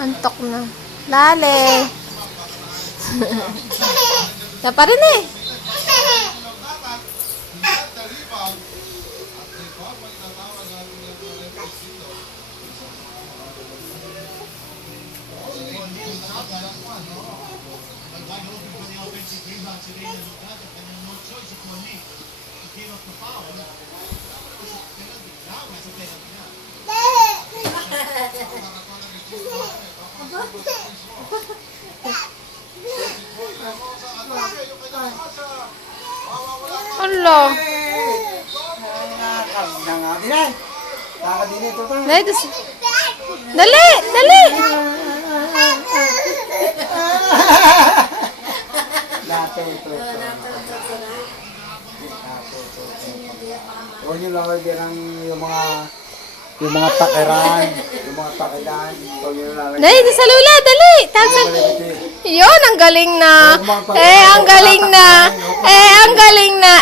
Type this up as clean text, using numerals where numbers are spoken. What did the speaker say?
Antok na. Lale. Na pa rin eh. Allah. Dali, dali. Huwag niyo lang ng yung mga takiran, huwag niyo lang Dali, sa lula, dali. Tagal. Yun, ang galing na. Ang galing na. Ang galing na.